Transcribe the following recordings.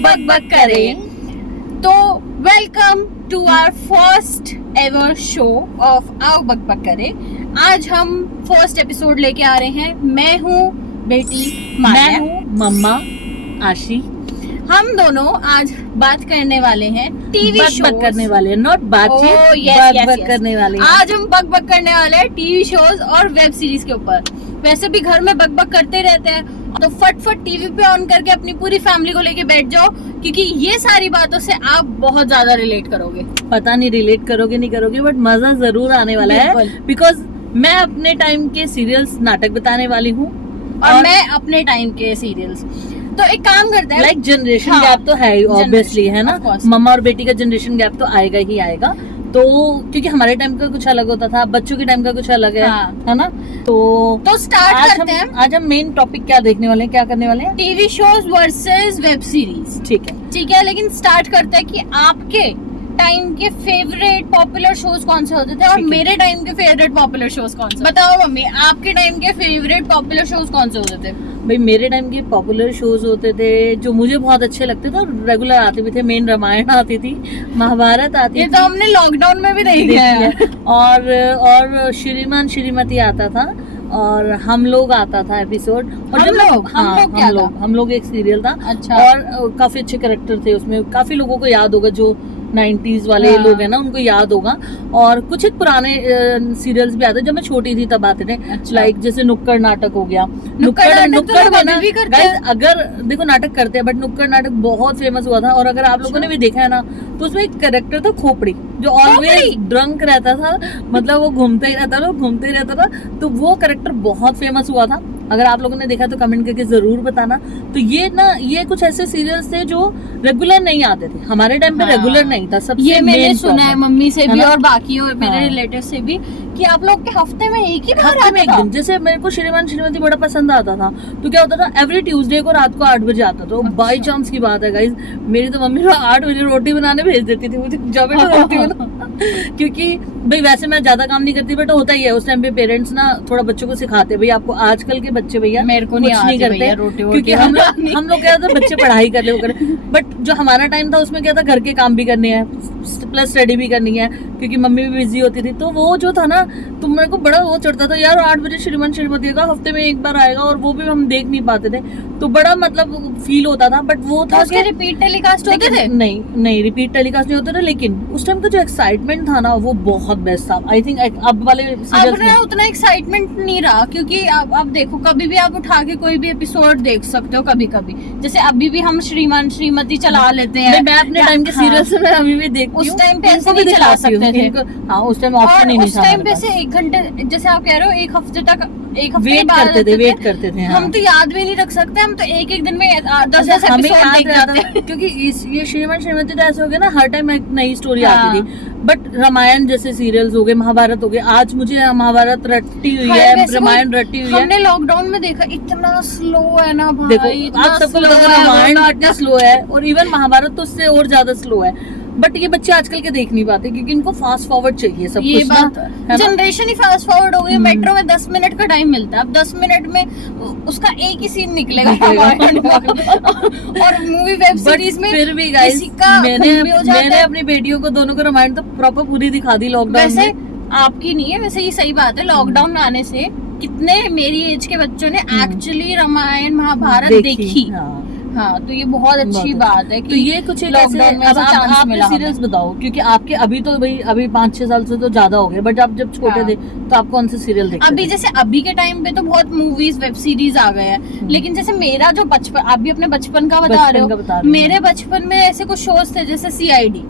बक बक करें। तो welcome to our first ever show of आओ बक बक करें। आज हम फर्स्ट एपिसोड लेके आ रहे हैं। मैं हूँ बेटी माया, मैं हूँ मम्मा आशी। हम दोनों आज बात करने वाले हैं टीवी शो बक करने वाले, नॉट बातचीत, बक करने वाले। आज हम बक बक करने वाले हैं टीवी शोज और वेब सीरीज के ऊपर। वैसे भी घर में बक बक करते रहते हैं, तो फटफट टीवी पे ऑन करके अपनी पूरी फैमिली को लेके बैठ जाओ, क्योंकि ये सारी बातों से आप बहुत ज्यादा रिलेट करोगे। पता नहीं रिलेट करोगे नहीं करोगे, बट मजा जरूर आने वाला है, बिकॉज मैं अपने टाइम के सीरियल्स नाटक बताने वाली हूँ और मैं अपने टाइम के सीरियल्स। तो एक काम करते हैं, लाइक जनरेशन गैप तो है ही ऑब्वियसली, है ना। मम्मा और बेटी का जनरेशन गैप तो आएगा ही आएगा। तो क्योंकि हमारे टाइम का कुछ अलग होता था, बच्चों के टाइम का कुछ अलग है, है ना। तो स्टार्ट करते हैं। आज हम मेन टॉपिक क्या देखने वाले हैं, क्या करने वाले हैं? TV shows versus web series. ठीक है, लेकिन स्टार्ट करते हैं कि आपके टाइम के फेवरेट पॉपुलर शोज कौन से होते थे और मेरे टाइम के फेवरेट पॉपुलर शोज कौन से। बताओ मम्मी, आपके टाइम के फेवरेट पॉपुलर शोज कौन से होते थे? भाई मेरे टाइम के पॉपुलर शोज होते थे जो मुझे बहुत अच्छे लगते थे और रेगुलर आते भी थे। मेन रामायण आती थी, महाभारत आती थी, ये तो हमने लॉकडाउन में भी देखी है। और श्रीमान श्रीमती आता था और हम लोग आता था एपिसोड। और हम लोग एक सीरियल था। अच्छा। और काफी अच्छे कैरेक्टर थे उसमें, काफी लोगों को याद होगा जो 90s वाले लोग हैं ना, उनको याद होगा। और कुछ एक पुराने सीरियल्स भी आते जब मैं छोटी थी तब आते थे। अच्छा। लाइक जैसे नुक्कड़ नाटक हो गया। नुक्कड़ में ना गाइस, अगर देखो नाटक करते हैं, बट नुक्कड़ नाटक बहुत फेमस हुआ था। और अगर आप लोगों ने भी देखा है ना, तो उसमें एक कैरेक्टर था खोपड़ी, जो ऑलवेज ड्रंक रहता था, मतलब वो घूमता ही रहता था। तो वो कैरेक्टर बहुत फेमस हुआ था। अगर आप लोगों ने देखा तो कमेंट करके जरूर बताना। तो ये कुछ ऐसे सीरियल्स थे जो रेगुलर नहीं आते थे हमारे टाइम पे। रेगुलर नहीं था सबसे। ये मैंने सुना है मम्मी से भी और बाकी मेरे रिलेटिव से भी कि आप लोग के हफ्ते में एक ही बार आता था। जैसे मेरे को श्रीमान श्रीमती बड़ा पसंद आता था, तो क्या होता था, एवरी ट्यूसडे को रात को 8 बजे आता था। बाई चांस की बात है गाइज, मेरी तो मम्मी 8 बजे रोटी बनाने भेज देती थी मुझे, जब रोटी बना। क्योंकि भाई वैसे मैं ज्यादा काम नहीं करती, बट होता ही है उस टाइम पे पेरेंट्स ना थोड़ा बच्चों को सिखाते, भाई आपको आजकल के बच्चे भैया मेरे को नहीं करते रोटी, क्योंकि हम लोग क्या था, बच्चे पढ़ाई कर ले, बट जो हमारा टाइम था उसमें क्या था, घर के काम भी करने हैं प्लस स्टडी भी करनी है, क्योंकि मम्मी भी बिजी होती थी। तो वो जो था ना, तो मेरे को बड़ा वो चढ़ता था यार, 8 बजे श्रीमान श्रीमती का हफ्ते में एक बार आएगा और वो भी हम देख नहीं पाते थे। तो बड़ा मतलब फील होता था। बट वो था कि रिपीट टेलीकास्ट होते थे? नहीं रिपीट टेलीकास्ट नहीं होते थे, लेकिन उस टाइम का जो एक्साइटमेंट था ना, वो बहुत बेस्ट था। आई थिंक अब वाले अब उतना एक्साइटमेंट नहीं रहा, क्योंकि अब देखो, कभी भी आप उठा के कोई भी एपिसोड देख सकते हो। कभी कभी जैसे अभी भी हम श्रीमान श्रीमती चला लेते हैं। मैं अपने टाइम के सीरियल्स में अभी भी देखती हूँ। उस टाइम पे ऐसे नहीं चला सकते थे। हाँ, उस टाइम ऑप्शन ही नहीं था। उस टाइम पे से 1 घंटे, जैसे आप कह रहे हो, एक हफ्ते वेट करते थे। हम तो याद भी नहीं रख सकते, हम तो एक दिन में 10 एपिसोड देख जाते हैं। क्योंकि ये श्रीमान श्रीमती तो ऐसे हो गया ना, हर टाइम एक नई स्टोरी आती थी। बट रामायण जैसे सीरियल्स हो गए, महाभारत हो गए। आज मुझे महाभारत रट्टी हुई है, रामायण रट्टी हुई है। हमने लॉकडाउन में देखा, इतना स्लो है ना भाई। देखो आप सबको लगा रामायण कितना स्लो है, और इवन महाभारत तो उससे और ज्यादा स्लो है। बट ये बच्चे आजकल के देख नहीं पाते, क्योंकि इनको फास्ट फॉरवर्ड चाहिए सब ये कुछ ना। जनरेशन ही फास्ट फॉरवर्ड हो गई। मेट्रो में 10 मिनट का टाइम मिलता है, अब 10 मिनट में उसका एक ही सीन निकलेगा। और मूवी वेब सीरीज में फिर भी गाइस, मैंने अपनी बेटियों को दोनों को रामायण तो प्रॉपर पूरी दिखा दी लॉकडाउन में। आपकी नहीं है वैसे, ये सही बात है। लॉकडाउन आने से कितने मेरी एज के बच्चों ने एक्चुअली रामायण महाभारत देखी। हाँ, तो ये बहुत अच्छी बात है कि तो ये कुछ लॉकडाउन में आप सीरियल्स बताओ, क्योंकि आपके अभी तो भाई अभी 5-6 साल से तो ज्यादा हो गए, बट आप जब छोटे थे तो आप कौन से सीरियल देखते अभी थे? जैसे अभी के टाइम पे तो बहुत मूवीज वेब सीरीज आ गए हैं, लेकिन जैसे मेरा जो बचपन, आप भी अपने बचपन का बता रहे हो, मेरे बचपन में ऐसे कुछ शोज थे जैसे CID।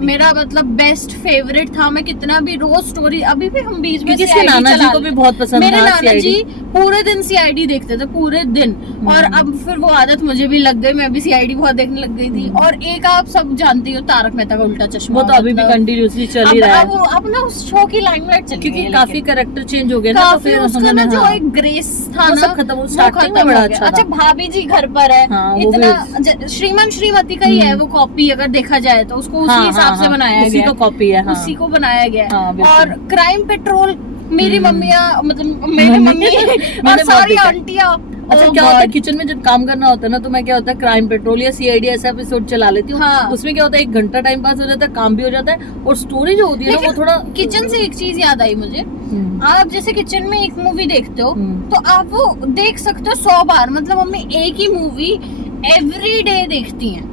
मेरा मतलब बेस्ट फेवरेट था। मैं कितना भी रोज स्टोरी, अभी भी हम बीच में नाना जी को भी बहुत पसंद था। मेरे नाना जी पूरे दिन CID देखते थे, पूरे दिन। और अब फिर वो आदत मुझे भी लग गई, मैं भी CID बहुत देखने लग गई थी। और एक आप सब जानती हो, तारक मेहता का उल्टा चश्मा, वो तो अभी भी कंटिन्यूअसली चल ही रहा है। अब ना उस शो की लाइमलाइट चली गई, क्योंकि काफी कैरेक्टर चेंज हो गए ना, तो फिर उसका ना जो एक ग्रेस था ना, खत्म। स्टार्टिंग में बड़ा अच्छा था। अच्छा, भाभी जी घर पर है, इतना श्रीमान श्रीमती का ही है वो कॉपी, अगर देखा जाए तो उसको उसी हिसाब से बनाया गया, उसी का कॉपी है, उसी को बनाया गया। और क्राइम पेट्रोल, मेरी मम्मियाँ, मतलब मेरी मम्मी और सारी आंटियाँ अच्छा क्या होता है किचन में जब काम करना होता है ना, तो मैं क्या होता है क्राइम पेट्रोल या सीआईडी ऐसा एपिसोड चला लेती हूँ। हाँ। उसमें क्या होता है 1 घंटा टाइम पास हो जाता है, काम भी हो जाता है, और स्टोरी जो होती है ना वो थोड़ा। किचन से एक चीज याद आई मुझे, आप जैसे किचन में एक मूवी देखते हो तो आप वो देख सकते हो 100 बार, मतलब मम्मी एक ही मूवी एवरी डे देखती हैं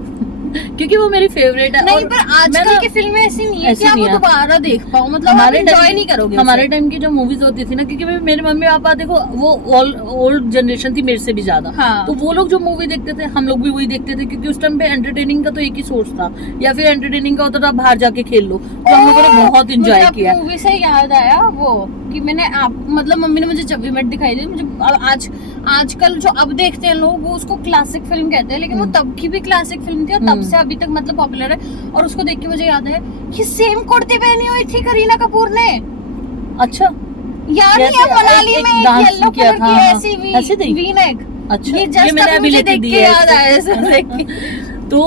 क्योंकि वो मेरी फेवरेट है। नहीं, पर आजकल की फिल्में ऐसी नहीं है कि आप वो दोबारा देख पाओ, मतलब आप एंजॉय नहीं करोगे। हमारे टाइम की जो मूवीज होती थी ना, क्योंकि मेरे मम्मी पापा देखो वो ओल्ड जनरेशन थी मेरे से भी ज्यादा। हाँ। तो वो लोग जो मूवी देखते थे हम लोग भी वही देखते थे, क्योंकि उस टाइम पे एंटरटेनिंग का तो एक ही सोर्स था, या फिर एंटरटेनिंग का होता था बाहर जाके खेल लो। तो हम लोगों ने बहुत इंजॉय किया। मूवी से याद आया वो कि मैंने मतलब मम्मी ने मुझे जब भी मेट दिखाई दी, मुझे आजकल जो अब देखते हैं लोग वो उसको क्लासिक फिल्म कहते हैं, लेकिन वो तब की भी क्लासिक फिल्म थी और तब से अभी तक मतलब पॉपुलर है। और उसको देख के मुझे याद है कि सेम कुर्ती पहनी हुई थी करीना कपूर ने। अच्छा याद नहीं है मनाली में एक येलो कलर की ऐसी वी नेक। अच्छा ये मैंने अभी देख के याद आया। तो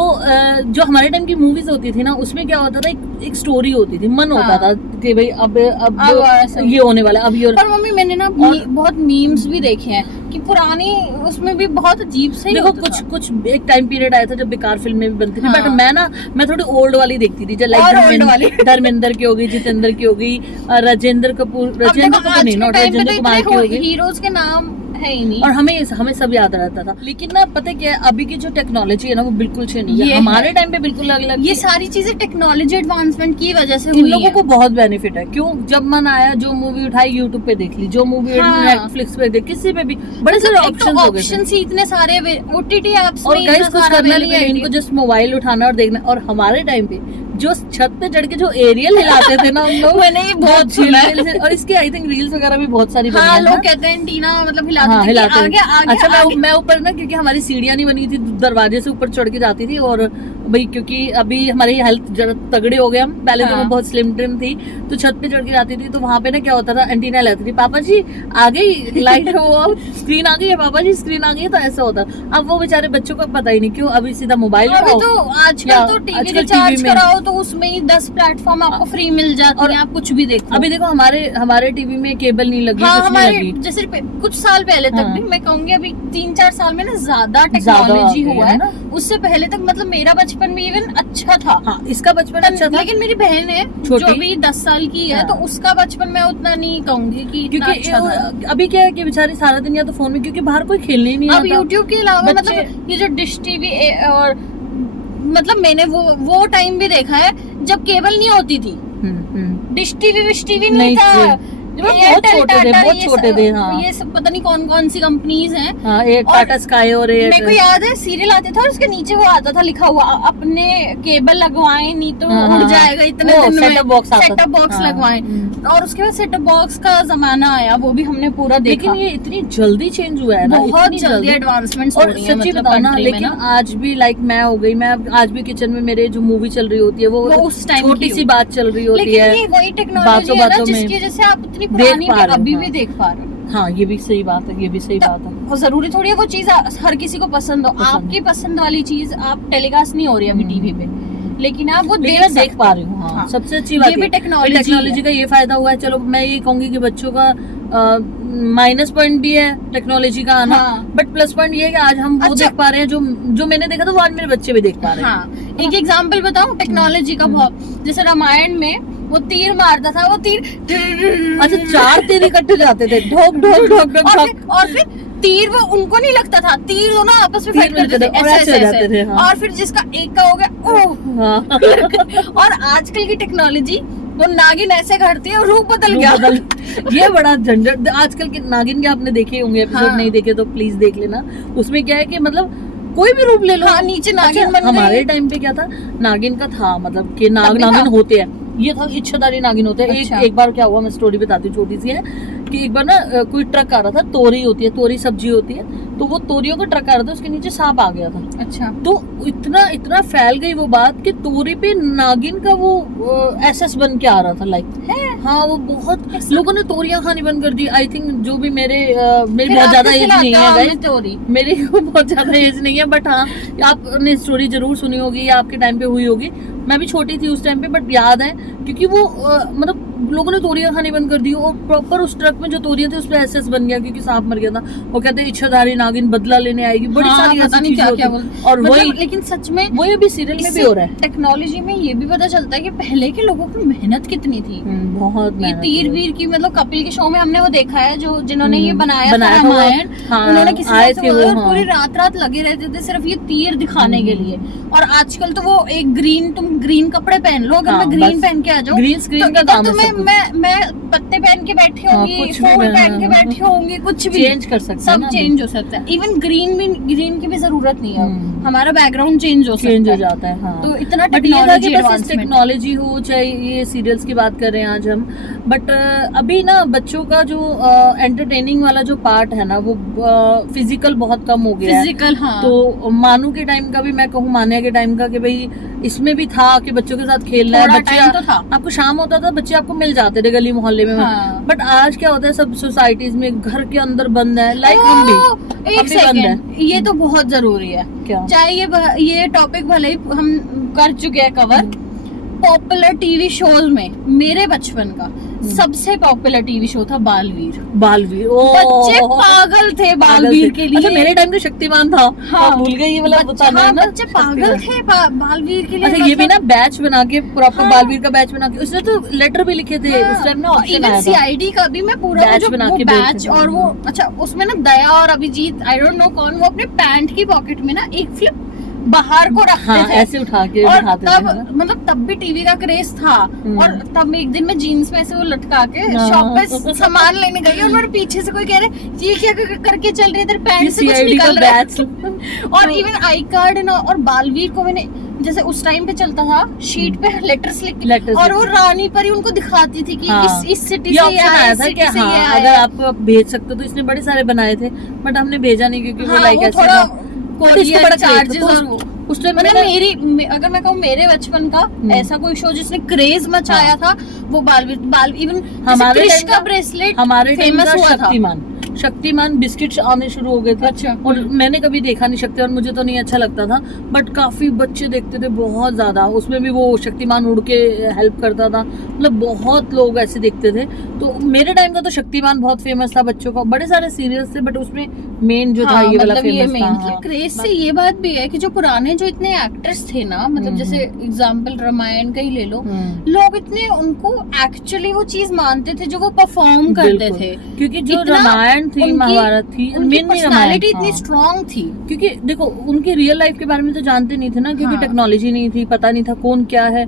जो हमारे टाइम की मूवीज होती थी ना, उसमें क्या होता था एक स्टोरी होती थी, मन होता था कि भाई अब ये होने वाला, अब ये। पर मम्मी मैंने ना बहुत मीम्स भी देखे हैं कि पुरानी उसमें भी बहुत अजीब से देखो कुछ एक टाइम पीरियड आया था जब बेकार फिल्में भी बनती थी। बट मैं थोड़ी ओल्ड वाली देखती थी, जो लाइक धर्मेंद्र की होगी, जितेंद्र की होगी, राजेंद्र कपूर नहीं, राजेंद्र कुमार की होगी। हीरोज के नाम है ही नहीं, और हमें सब याद रहता था। लेकिन ना पता क्या है, अभी की जो टेक्नोलॉजी है ना वो बिल्कुल नहीं है। हमारे टाइम पे बिल्कुल अलग। ये सारी चीजें टेक्नोलॉजी एडवांसमेंट की वजह से इन लोगों को बहुत बेनिफिट है। क्यों? जब मन आया जो मूवी उठाई यूट्यूब पे देख ली, जो मूवी नेटफ्लिक्स पे देख, किसी पे भी बड़े सारे ऑप्शंस हो गए। ही इतने सारे ओटीटी ऐप्स और गाइस कुछ करना नहीं है, इनको जस्ट मोबाइल उठाना और देखना। और हमारे टाइम पे जो छत पे चढ़ के जो एरियल हिलाते थे ना हम लोग, मैंने ये बहुत सुना है। और इसके आई थिंक रील्स वगैरह भी बहुत सारी बनी हैं। लोग कहते हैं टीना मतलब हिलाते थे आगे। अच्छा मैं ऊपर ना, क्योंकि हमारी सीढ़ियां नहीं बनी थी, दरवाजे से ऊपर चढ़ के जाती थी। और भाई क्योंकि अभी हमारी हेल्थ जरा तगड़े हो गए हम, पहले तो मैं बहुत स्लिम ट्रिम थी, तो छत पे चढ़ के जाती थी। तो वहां पे ना क्या होता था, एंटीना लेती थी, पापा जी आ गई लाइट, वो स्क्रीन आ गई है, पापा जी स्क्रीन आ गई है। तो ऐसा होता। अब वो बेचारे बच्चों को पता ही नहीं, क्यों अभी सीधा मोबाइल उठाओ। तो आजकल तो टीवी रिचार्ज कराओ तो उसमें ही 10 प्लेटफॉर्म आपको फ्री मिल जाते हैं, आप कुछ भी देखो। अभी देखो हमारे टीवी में केबल नहीं लगी। हमारे जैसे कुछ साल पहले तक भी, मैं कहूंगी अभी 3-4 साल में ना ज्यादा टेक्नोलॉजी हुआ है। उससे पहले तक मतलब मेरा बचपन भी इवन अच्छा था। हाँ, इसका बचपन अच्छा था। लेकिन मेरी बहन है जो अभी 10 साल की है, तो उसका बचपन मैं उतना नहीं कहूंगी कि इतना अच्छा था। अभी क्या है कि बेचारी सारा दिन या तो फोन में, क्योंकि बाहर कोई खेलने ही नहीं आता। अब यूट्यूब के अलावा मतलब ये जो डिश टीवी और मतलब मैंने वो टाइम भी देखा है जब केबल नहीं होती थी, डिश टीवी नहीं था, बहुत छोटे थे। हाँ, ये सब पता नहीं कौन सी कंपनीज हैं। हाँ, टाटा स्काई और मेरे को याद है सीरियल आते थे और उसके नीचे वो आता था लिखा हुआ, अपने केबल लगवाएं नहीं तो उड़ जाएगा इतने दिन में। सेटअप बॉक्स लगवाएं। और उसके बाद सेटअप बॉक्स का जमाना आया, वो भी हमने पूरा देखा। लेकिन ये इतनी जल्दी चेंज हुआ है ना, बहुत जल्दी एडवांसमेंट हो रही है। सच्ची बताओ ना, लेकिन आज भी लाइक मैं हो गई, मैं आज भी किचन में मेरे जो मूवी चल रही होती है वो उस टाइम छोटी सी बात चल रही होती है। लेकिन वही टेक्नोलॉजी है ना जिसकी वजह से आप इतनी पुरानी भी अभी भी देख पा रहे हो। हाँ, ये भी सही बात है, ये भी सही बात है। जरूरी थोड़ी है वो चीज हर किसी को पसंद हो। आपकी पसंद वाली चीज आप टेलीकास्ट नहीं हो रही अभी टीवी पे, लेकिन आप वो देख पा रहे हो। हाँ, सबसे अच्छी बात ये टेक्नोलॉजी का ये फायदा हुआ है। चलो मैं ये कहूंगी कि बच्चों का माइनस पॉइंट भी है टेक्नोलॉजी का आना, बट प्लस पॉइंट ये है कि आज हम वो देख पा रहे हैं जो मैंने देखा था वो आज मेरे बच्चे भी देख पा रहे हैं। हाँ, एक एग्जांपल बताऊं टेक्नोलॉजी का, बहुत जैसे रामायण में वो तीर मारता था, वो तीर अच्छा 4 तीर इकट्ठे जाते थे, ढोक ढोक ढोक ढोक, और फिर तीर वो उनको नहीं लगता था, तीर दोनों आपस में फाइट करते थे, ऐसे। और फिर जिसका एक का हो गया ओह। और आजकल की टेक्नोलॉजी वो नागिन ऐसे करती है, रूप बदल गया। ये बड़ा झंझट। आजकल के नागिन के आपने देखे होंगे एपिसोड, नहीं देखे तो प्लीज देख लेना। उसमें क्या है कि मतलब कोई भी रूप ले लो। हाँ, नीचे नागिन बन गई। हमारे टाइम पे क्या था, नागिन का था मतलब कि नागिन होते हैं, ये था इच्छाधारी नागिन होते हैं। अच्छा। एक बार क्या हुआ, मैं स्टोरी बताती हूँ, छोटी सी है कि एक बार ना कोई ट्रक आ रहा था, तोरी होती है, तोरी सब्जी होती है, तो वो तोरियों का ट्रक आ रहा था, उसके नीचे सांप आ गया था। अच्छा। तो इतना फैल गई वो बात कि तोरी पे नागिन का वो एसएस बन के आ रहा था, लाइक। हाँ, वो बहुत लोगों ने तोरियां खानी बंद कर दी। आई थिंक जो भी मेरी बहुत ज्यादा एज नहीं है, मेरी बहुत ज्यादा एज नहीं है, बट हाँ आपने स्टोरी जरूर सुनी होगी या आपके टाइम पे हुई होगी। मैं भी छोटी थी उस टाइम पे, बट याद है क्योंकि वो मतलब लोगों ने तोरियां खानी बंद कर दी और प्रॉपर उस ट्रक में जो तोरियां थी उस पे एसएस बन गया क्योंकि सांप मर गया था। वो कहते हैं इच्छाधारी नागिन बदला लेने आएगी, बड़ी सारी ऐसी चीजें होती हैं। और वही, लेकिन सच में वही अभी सीरियल में भी हो रहा है। टेक्नोलॉजी में ये भी पता चलता है कि पहले के लोगों की मेहनत कितनी थी। बहुत ये तीर वीर की, मतलब कपिल के शो में हमने वो देखा है, जो जिन्होंने ये बनाया था रामायण, उन्होंने किसी पूरी रात लगे रहते थे सिर्फ ये तीर दिखाने के लिए। और आजकल तो वो एक तुम ग्रीन कपड़े पहन लो, अगर मैं ग्रीन पहन के आ जाऊँ, ग्रीन स्क्रीन का काम है। मैं पत्ते पहन के बैठी होंगी, फूल पहन के बैठी होंगी, कुछ भी चेंज कर सकते हैं, सब चेंज हो सकता है। इवन ग्रीन की भी जरूरत नहीं है, हमारा बैकग्राउंड चेंज हो जाता है। हाँ। तो इतना टेक्नोलॉजी हो, चाहे ये सीरियल्स की बात कर रहे हैं आज हम, बट अभी ना बच्चों का जो एंटरटेनिंग वाला जो पार्ट है ना, वो फिजिकल बहुत कम हो गया फिजिकल, हाँ। तो मानू के टाइम का भी, मैं कहूँ मान्या के टाइम का, कि भाई इसमें भी था कि बच्चों के साथ खेलना है, बच्चे तो था। आपको शाम होता था, बच्चे आपको मिल जाते थे गली मोहल्ले में। हाँ। बट आज क्या होता है, सब सोसाइटीज में घर के अंदर बंद है, लाइक हम भी एक सेकंड, ये तो बहुत जरूरी है। क्या? चाहे ये टॉपिक भले ही हम कर चुके हैं कवर, पॉपुलर टीवी शोज में मेरे बचपन का सबसे पॉपुलर टीवी शो था बालवीर। बच्चे पागल थे बालवीर के लिए। अच्छा, मेरे टाइम का शक्तिमान था। हाँ, भूल गई ये वाला बताना है ना। बच्चे पागल थे बालवीर के लिए। अच्छा, ये भी ना बैच बना के, प्रॉपर बालवीर का बैच बना के, उसने तो लेटर भी लिखे थे उस टाइम ना, ऑप्शन आया था। सीआईडी का भी मैं पूरा बैच बना के बैच, और वो अच्छा उसमें ना दया और अभिजीत, आई डोंट नो कौन, वो अपने पैंट की पॉकेट में ना एक फ्लिप बाहर को रखते थे, ऐसे उठा के और दिखाते तब थे। मतलब तब भी टीवी का क्रेज था। और तब एक दिन मैं जीन्स में ऐसे वो लटका के शॉप पे सामान लेने गई और मेरे पीछे से कोई कह रहे ये क्या करके चल रही है, तेरे पैंट से कुछ निकल रहा है। और इवन आई कार्ड और बालवीर को मैंने, जैसे उस टाइम पे चलता था, शीट पे लेटर्स लिख, और वो रानी परी उनको दिखाती थी कि इस सिटी से ये आया था कि हाँ, अगर आप भेज सकते तो इसने बड़े सारे बनाए थे, बट हमने भेजा नहीं क्योंकि वो लाइक ऐसे था, कोरियर चार्जेस। उस टाइम मतलब अगर मैं कहूँ मेरे बचपन का ऐसा कोई शो जिसने क्रेज मचाया था, वो बालवीर। इवन हमारे क्रिश का ब्रेसलेट हमारे फेमस हुआ था। शक्तिमान बिस्किट्स आने शुरू हो गए थे। अच्छा। और मैंने कभी देखा नहीं शक्ति, और मुझे तो नहीं अच्छा लगता था, बट काफी बच्चे देखते थे बहुत ज्यादा। उसमें भी वो शक्तिमान उड़ के हेल्प करता था, मतलब बहुत लोग ऐसे देखते थे। तो मेरे टाइम का तो शक्तिमान बहुत फेमस था बच्चों का, बड़े सारे सीरियल्स थे, बट उसमें मेन जो था ये वाला फेमस था। क्रेज से ये बात भी है कि जो पुराने जो इतने एक्टर्स थे ना, मतलब जैसे एग्जाम्पल रामायण का ही ले लो, लोग इतने उनको एक्चुअली वो चीज मानते थे जो वो परफॉर्म करते थे, क्योंकि जो रामायण थी, महाभारत थी, उनकी पर्सनालिटी इतनी स्ट्रॉन्ग थी। क्योंकि देखो उनकी रियल लाइफ के बारे में तो जानते नहीं थे ना, क्योंकि टेक्नोलॉजी नहीं थी, पता नहीं था कौन क्या है।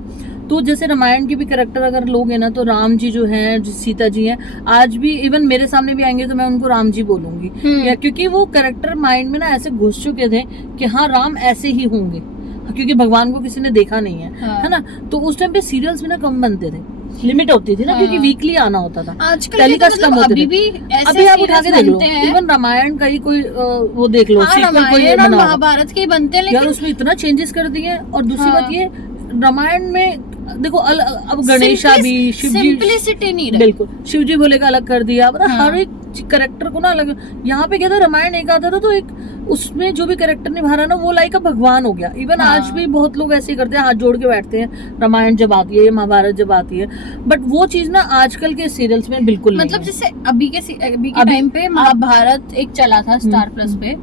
तो जैसे रामायण के भी कैरेक्टर अगर लोग हैं ना, तो राम जी जो हैं, सीता जी हैं, आज भी इवन मेरे सामने भी आएंगे तो मैं उनको राम जी बोलूंगी, क्योंकि वो कैरेक्टर माइंड में ना ऐसे घुस चुके थे कि हाँ राम ऐसे ही होंगे, क्योंकि भगवान को किसी ने देखा नहीं है, है ना। तो उस टाइम पे सीरियल्स भी ना कम बनते थे, लिमिट होती थी ना, क्योंकि वीकली आना होता था। टेलीकास्ट कम होते थे। अभी आप उठा के देख लो, इवन रामायण का ही कोई वो देख लो, महाभारत के बनते हैं, लेकिन उसमें इतना चेंजेस कर दिए। और दूसरी बात ये, रामायण में देखो अब गणेशा भी, शिव जी, सिंपलिसिटी नहीं रही, बिल्कुल शिव जी भोले का अलग कर दिया, मतलब हर एक कैरेक्टर को ना अलग। यहाँ पे क्या था, रामायण एक आता था तो एक उसमें जो भी कैरेक्टर निभा रहा ना, वो लाइक भगवान हो गया। इवन आज भी बहुत लोग ऐसे करते हैं, हाथ जोड़ के बैठते हैं रामायण जब आती है, महाभारत जब आती है, बट वो चीज ना आजकल के सीरियल्स में बिल्कुल नहीं। मतलब जैसे अभी के टाइम पे महाभारत एक चला था स्टार प्लस पे,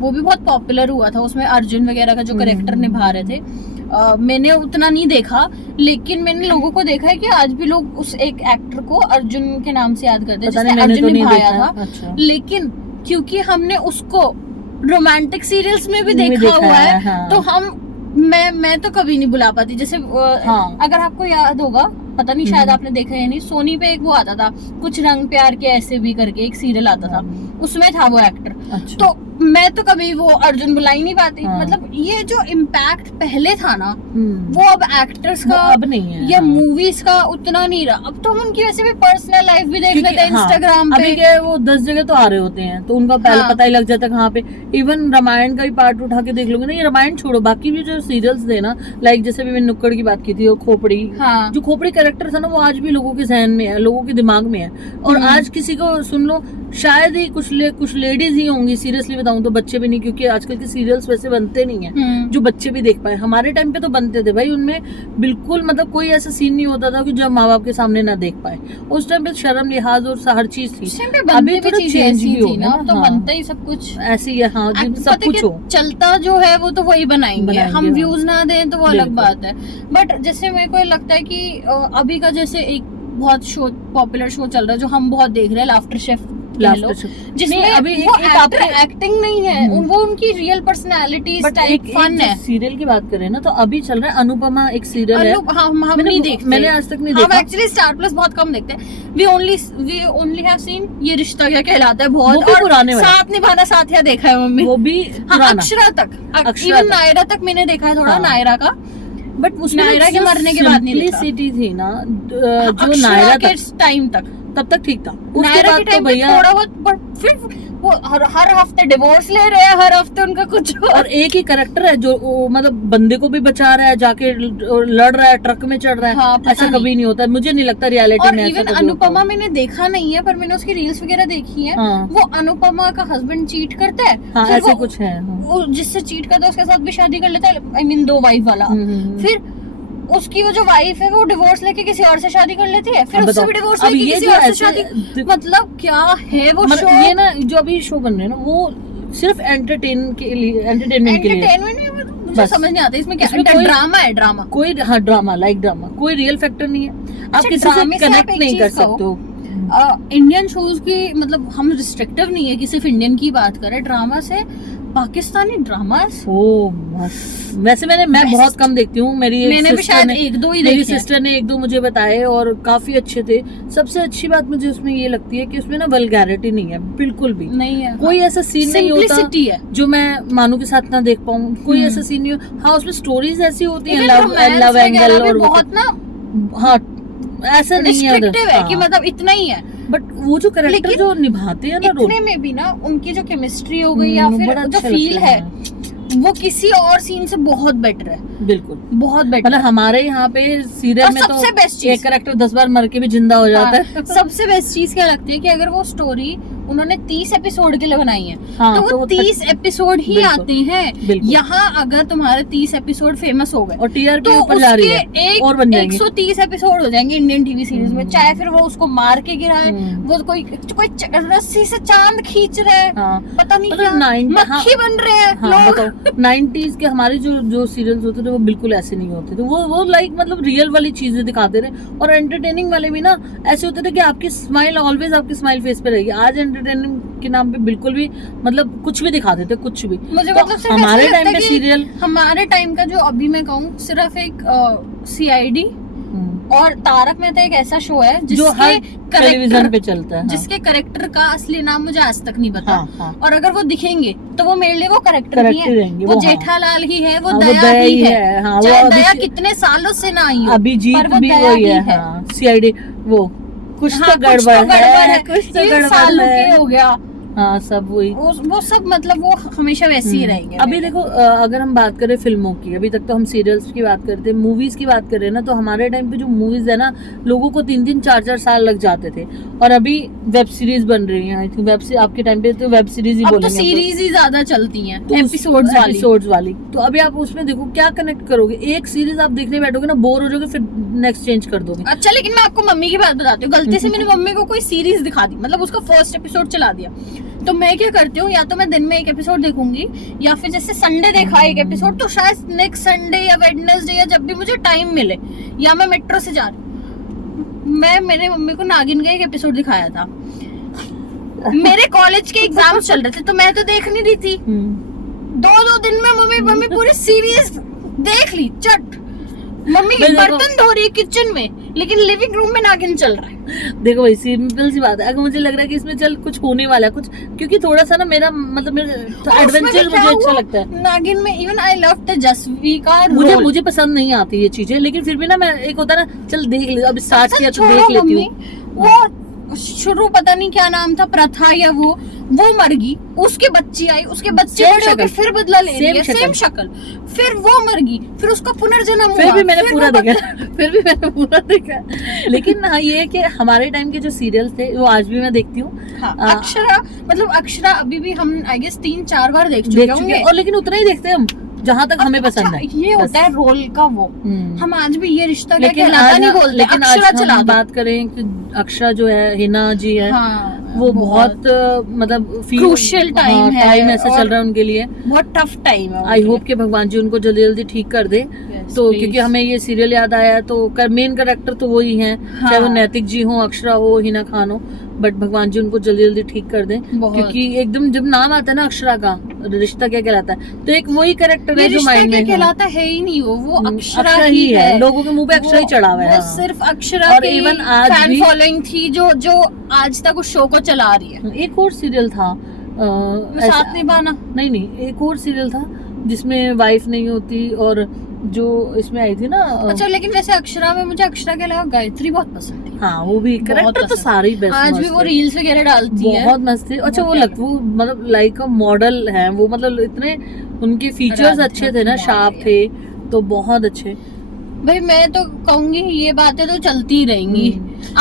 वो भी बहुत पॉपुलर हुआ था। उसमें अर्जुन वगैरह का जो कैरेक्टर निभा रहे थे, मैंने उतना नहीं देखा, लेकिन मैंने लोगों को देखा है कि आज भी लोग उस एक एक्टर को अर्जुन के नाम से याद करते हैं, जिसने अर्जुन निभाया था। अच्छा। लेकिन क्योंकि हमने उसको रोमांटिक सीरियल्स में भी देखा हुआ है, हाँ। तो मैं तो कभी नहीं भुला पाती। जैसे अगर आपको याद होगा, पता नहीं शायद आपने देखा है नहीं, सोनी पे एक वो आता था, कुछ रंग प्यार के ऐसे भी करके एक सीरियल आता था, उसमें था वो एक्टर। अच्छा। तो मैं तो कभी वो अर्जुन बुला ही नहीं पाती। मतलब ये जो इम्पैक्ट पहले था ना, वो अब एक्टर्स का अब नहीं है, या मूवीज का उतना नहीं रहा। अब तो हम उनकी वैसे भी पर्सनल लाइफ भी देख लेते हैं इंस्टाग्राम पे। अभी क्या है, वो 10 जगह तो आ रहे होते हैं, तो उनका पहले पता ही लग जाता है कहाँ पे। इवन रामायण का भी पार्ट उठा के देख लोगे ना, ये रामायण छोड़ो, बाकी भी जो सीरियल्स थे ना, लाइक जैसे भी मैंने नुक्कड़ की बात की थी, वो खोपड़ी, जो खोपड़ी कैरेक्टर था ना, वो आज भी लोगों के जहन में है, लोगों के दिमाग में है। और आज किसी को सुन लो, शायद ही कुछ लेडीज ही होंगी, सीरियसली बताऊं तो, बच्चे भी नहीं, क्योंकि आजकल के सीरियल्स वैसे बनते नहीं है जो बच्चे भी देख पाए। हमारे टाइम पे तो बनते थे भाई, उनमें बिल्कुल मतलब कोई ऐसा सीन नहीं होता था कि जो माँ बाप के सामने ना देख पाए। उस टाइम पे शर्म लिहाज और हर चीज थी। अभी तो चेंज भी हो गया, तो बनता ही सब कुछ ऐसी है। हाँ, सब कुछ हो, चलता जो है वो तो वही बनाएंगे। हम व्यूज ना दें तो वो अलग बात है। बट जैसे मेरे को लगता है कि अभी का जैसे एक बहुत शो, पॉपुलर शो चल रहा है जो हम बहुत देख रहे हैं, लाफ्टर शेफ, जिसमें अभी एक्टिंग नहीं है, वो उनकी रियल पर्सनालिटी टाइप फन है। सीरियल की बात करें ना तो अभी चल रहा है अनुपमा, एक सीरियल है। हम नहीं देखते, मैंने आज तक नहीं देखा। हम एक्चुअली स्टार प्लस बहुत कम देखते हैं। वी ओनली हैव सीन ये रिश्ता क्या कहलाता है, बहुत पुराने वाला। साथ निभाना साथिया देखा है मम्मी, वो भी अक्षरा तक, इवन नायरा तक मैंने देखा है थोड़ा, नायरा का। बट नायरा के मरने के बाद नहीं देखा। सिटी थी ना जो नायरा के टाइम तक, तब तक ठीक था। उसके बाद तो भैया थोड़ा बहुत, फिर वो हर हफ्ते डिवोर्स ले रहे हैं, हर हफ्ते उनका कुछ और एक ही कैरेक्टर है जो मतलब बंदे को भी बचा रहा है, जाके लड़ रहा है, ट्रक में चढ़ रहा है। हाँ, ऐसा कभी नहीं होता, मुझे नहीं लगता रियलिटी में। इवन अनुपमा मैंने देखा नहीं है, पर मैंने उसकी रील्स वगैरह देखी है। हाँ। वो अनुपमा का हस्बैंड चीट करता है, हाँ, ऐसे कुछ है। वो जिससे चीट करता है उसके साथ भी शादी कर लेता है, आई मीन 2 वाइफ वाला। फिर उसकी वो जो वाइफ है वो डिवोर्स लेके किसी और से शादी कर लेती है, फिर उससे भी डिवोर्स लेके किसी और से शादी। मतलब क्या है वो शो? ये ना जो अभी शो बन रहे हैं ना, वो सिर्फ एंटरटेनमेंट के लिए मुझे समझ नहीं आता इसमें क्या ड्रामा है। ड्रामा कोई, हाँ ड्रामा, लाइक ड्रामा, कोई रियल फैक्टर नहीं है। आप किसी से कनेक्ट नहीं कर सकते हो। इंडियन शोज की मतलब हम रिस्ट्रिक्टिव नहीं है कि सिर्फ इंडियन की बात करें, ड्रामा से पाकिस्तानी ड्रामास। वैसे मैं बहुत कम देखती हूँ। मैंने भी शायद 1-2 ही मेरी सिस्टर ने 1-2 मुझे बताए और काफी अच्छे थे। सबसे अच्छी बात मुझे उसमें ये लगती है कि उसमें ना वल्गैरिटी नहीं है, बिल्कुल भी नहीं है। कोई ऐसा सीन नहीं होता जो मैं मानू के साथ ना देख पाऊँ, कोई ऐसा सीन नहीं हो। हाँ, उसमें स्टोरीज ऐसी होती है, लव एंगल और बहुत ना, हाँ ऐसा नहीं है कि मतलब इतना ही है। बट वो जो कैरेक्टर जो निभाते हैं ना रोल, इतने में भी ना उनकी जो केमिस्ट्री हो गई या फिर जो फील है वो किसी और सीन से बहुत बेटर है। बिल्कुल बहुत बेटर। मतलब हमारे यहाँ पे सीरियल में तो बेस्ट एक कैरेक्टर 10 बार मर के भी जिंदा हो जाता है। सबसे बेस्ट चीज क्या लगती है कि अगर वो स्टोरी उन्होंने 30 एपिसोड के लिए बनाई है, हाँ, तो वो 30 एपिसोड ही आते हैं। यहाँ अगर तुम्हारे 30 एपिसोड फेमस हो गए और टीआरपी तो ऊपर जा रही है और बन जाएंगे 130 एपिसोड हो जाएंगे इंडियन टीवी सीरीज में। चाहे फिर वो उसको मार के गिराए, वो कोई रस्सी से चांद खींच रहे हैं, पता नहीं क्या मक्खी बन रहे हैं। 90s के हमारे जो सीरियल्स होते थे वो बिल्कुल ऐसे नहीं होते थे। वो लाइक मतलब रियल वाली चीजें दिखाते रहे और एंटरटेनिंग वाले भी ना ऐसे होते थे कि आपकी स्माइल ऑलवेज आपकी स्माइल फेस पे रहेगी। आज एंटरटेनिंग के नाम पे बिल्कुल भी मतलब कुछ भी दिखा देते, कुछ भी। मुझे तो मतलब हमारे टाइम पे सीरियल, हमारे टाइम का जो अभी मैं कहूँ सिर्फ एक CID और तारक मेहता एक ऐसा शो है जो हर टेलीविजन पे चलता है, जिसके कैरेक्टर का असली नाम मुझे आज तक नहीं पता। और अगर वो दिखेंगे तो वो मेरे लिए वो कैरेक्टर नहीं है, वो जेठालाल ही है, वो दया ही है। चाहे दया कितने सालों से ना आई हो, अभिजीत भी वही है। CID वो कुछ तो गड़बड़ है, कुछ तो गड़बड़ है, हो गया। हाँ, सब वही वो सब मतलब वो हमेशा वैसे ही रहेंगे। अभी देखो अगर हम बात करें फिल्मों की, अभी तक तो हम सीरियल्स की बात करते हैं, मूवीज की बात करें ना, तो हमारे टाइम पे जो मूवीज है ना, लोगों को 3-3, 4-4 साल लग जाते थे। और अभी वेब सीरीज बन रही है। आई थिंक आपके टाइम पे तो वेब सीरीज ही बोलेंगे, तो सीरीज ही ज्यादा चलती हैं, एपिसोड्स वाली। तो अभी आप उसमें देखो क्या कनेक्ट करोगे। एक सीरीज आप देखने बैठोगे ना, बोर हो जाओगे, फिर नेक्स्ट चेंज कर दोगे। अच्छा, लेकिन मैं आपको मम्मी की बात बताती हूँ। गलती से मेरी मम्मी को कोई सीरीज दिखा दी, मतलब उसका फर्स्ट एपिसोड चला दिया, तो मैं क्या करती हूँ, या तो मैं दिन में एक एपिसोड देखूंगी, या फिर जैसे संडे देखा एक एपिसोड, तो शायद नेक्स्ट संडे या वेडनेसडे या जब भी मुझे टाइम मिले, या मैं मेट्रो से जा रही हूँ, मैं मेरे मम्मी को नागिन का एक एपिसोड दिखाया था। मेरे कॉलेज के एग्जाम चल रहे थे तो मैं तो देख नहीं रही थी। 2 दिन में मम्मी पूरी सीरीज देख ली चट। मम्मी बर्तन धो रही है किचन में, लेकिन लिविंग रूम में नागिन चल रहा है। देखो भाई, सिंपल सी बात है। अगर मुझे लग रहा है कि इसमें चल कुछ होने वाला है कुछ, क्योंकि थोड़ा सा ना मेरा मतलब एडवेंचर मुझे अच्छा लगता है नागिन में। इवन आई लव तेजस्वी का मुझे पसंद नहीं आती ये चीजें, लेकिन फिर भी ना मैं एक होता ना, चल देख ले, अब स्टार्ट किया तो देख लेती हूँ। वो शुरू पता नहीं क्या नाम था, प्रथा या वो मर गई, उसके बच्ची आई, उसके बच्चे Same बड़े होके शक्ल। फिर बदला ले रही है, Same सेम शक्ल, फिर वो मर गई, फिर उसका पुनर्जन्म हुआ, फिर भी मैंने फिर पूरा वो देखा फिर भी मैंने पूरा देखा। लेकिन हाँ ये है कि हमारे टाइम के जो सीरियल्स थे वो आज भी मैं देखती हूँ। हाँ, अक्षरा, मतलब अक्षरा अभी भी हम आई गेस 3-4 बार देख चुके देख चुके होंगे। हैं, और लेकिन उतना ही देखते हैं हम जहाँ तक हमें पसंद अच्छा, है। ये बस। होता है रोल का वो। हम्म। हम आज भी ये रिश्ता क्या लेकिन कहलाता आज नहीं बोलते, लेकिन अक्षरा आज चला हम दो। बात करें कि अक्षरा जो है, हिना जी है, हाँ, वो बहुत मतलब Crucial time है टाइम ऐसा और चल रहा है उनके लिए। बहुत टफ टाइम है। आई होप कि भगवान जी उनको जल्दी जल्दी ठीक कर दे। तो क्योंकि हमें ये सीरियल याद आया तो मेन कैरेक्टर तो वही हैं, चाहे वो हाँ। नैतिक जी हो, अक्षरा हो, हिना खान हो, बट भगवान जी उनको जल्दी जल्दी ठीक कर दें। बहुत। क्योंकि एकदम जब नाम आता है ना अक्षरा का, रिश्ता क्या कहलाता है, तो एक वही कैरेक्टर ये है जो रिश्ता माइंड क्या में है। कहलाता है ही नहीं, वो अक्षरा अक्षरा ही है। लोगों के मुंह पे अक्षरा ही चढ़ा हुआ है। वो हाँ। सिर्फ अक्षरा और की even आज फैन भी- फॉलोइंग थी जो आज तक उस शो को चला रही है। एक और सीरियल था साथ निभाना। नहीं, एक और सीरियल था जिसमें वाइफ नहीं होती, और जो इसमें आई थी ना अच्छा, लेकिन वैसे अक्षरा में मुझे अक्षरा के अलावा गायत्री बहुत पसंद थी। हाँ वो भी बहुत कैरेक्टर तो पसंद। सारे ही बेस्ट आज भी वो रील्स वगैरह डालती है। बहुत मस्त थी। अच्छा वो मतलब लाइक अ मॉडल है वो, मतलब इतने उनके फीचर्स राधिका अच्छे थे ना, कुमार शार्प है। थे, तो बहुत अच्छे। भाई मैं तो कहूंगी ये बातें तो चलती ही रहेंगी।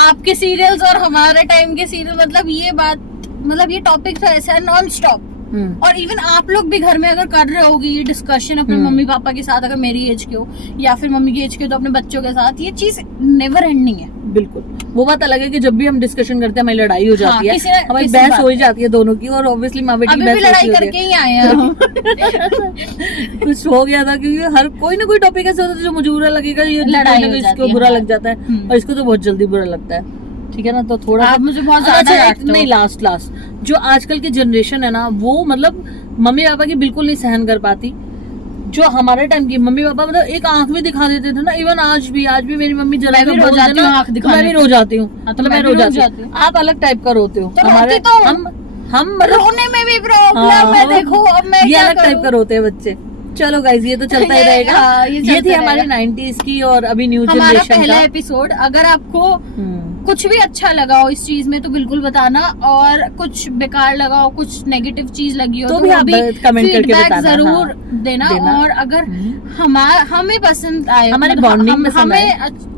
आपके सीरियल्स और हमारे टाइम के सीरियल, मतलब ये बात, मतलब ये टॉपिक तो ऐसा है नॉन स्टॉप। और इवन आप लोग भी घर में अगर कर रहे होगी ये डिस्कशन अपने मम्मी पापा के साथ, अगर मेरी एज के हो या फिर मम्मी की एज के हो, तो अपने बच्चों के साथ, ये चीज नेवर एंडिंग है। बिल्कुल। वो बात अलग है कि जब भी हम डिस्कशन करते हैं हमारी लड़ाई हो जाती है, हमारी किसी बहस बात हो ही जाती है दोनों की, और ऑब्वियसली माँ बेटी की अभी भी बहस लड़ाई होती करके है। ही आए हैं हम। कुछ हो गया था क्योंकि हर कोई ना कोई टॉपिक ऐसा होता है जो मुझे बुरा लगेगा, ये लड़ाई हो इसको जाती है। बुरा लग जाता है, और इसको तो बहुत जल्दी बुरा लगता है। ठीक है ना, तो थोड़ा आप मुझे बहुत ज्यादा डांटते हो। नहीं, लास्ट जो आजकल की जनरेशन है ना, वो मतलब मम्मी पापा की बिल्कुल नहीं सहन कर पाती। जो हमारे टाइम की मम्मी पापा मतलब एक आंख भी दिखा देते थे ना, इवन आज भी मेरी मम्मी जरा मैं भी रो जाती हूँ आंख दिखाने मैं भी रो जाती हूँ। हाँ, तो मतलब मैं मैं रो भी जाती हूँ। आप अलग टाइप का रोते हो, तो हमारे रोती तो हूँ। हम मतलब रोने में भी प्रॉब्लम हाँ, है। देखो अब मैं ये क्या अलग टाइप का करूं? रोते हैं बच्चे। चलो गाइज, ये तो चलता ही रहेगा। हाँ, ये ये चलता थी हमारी रहेगा। 90s की और अभी न्यू हमारा जनरेशन पहला का। एपिसोड। अगर आपको कुछ भी अच्छा लगा हो इस चीज में तो बिल्कुल बताना, और कुछ बेकार लगा हो, कुछ नेगेटिव चीज लगी हो तो भी आप कमेंट करके feedback बताना, जरूर हाँ। देना। और अगर हमें पसंद आए, हमारी मतलब bonding पसंद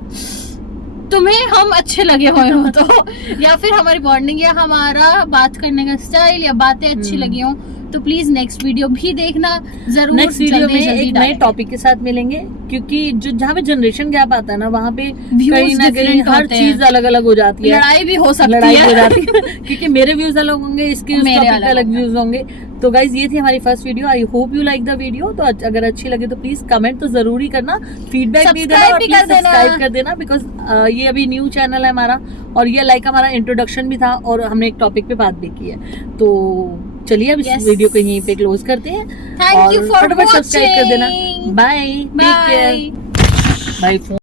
तुम्हें हम अच्छे लगे हुए हो तो, या फिर हमारी बॉन्डिंग या हमारा बात करने का स्टाइल या बातें अच्छी लगी हो, तो प्लीज नेक्स्ट वीडियो भी देखना जरूर। नेक्स्ट वीडियो में जल्दी एक नए टॉपिक के साथ मिलेंगे, क्योंकि जो जहाँ पे जनरेशन गैप आता है ना, वहाँ पे कहीं ना कहीं different हर होते चीज हैं। अलग अलग हो जाती है, लड़ाई भी हो सकती लड़ाई है। हो जाती है क्योंकि मेरे व्यूज अलग होंगे, इसके उस मेरे टॉपिक पे अलग अलग व्यूज होंगे। तो गाइज ये थी हमारी first video. I hope you like the video. तो अगर अच्छी लगे तो प्लीज कमेंट तो जरूर ही करना, फीडबैक भी देना, और प्लीज सब्सक्राइब कर देना, बिकॉज ये अभी न्यू चैनल है हमारा, और ये लाइक हमारा इंट्रोडक्शन भी था, और हमने एक टॉपिक पे बात भी की है। तो चलिए अब इस वीडियो को यहीं पे क्लोज करते हैं। Thank you for फटाफट सब्सक्राइब कर देना। watching. Bye, take care, bye.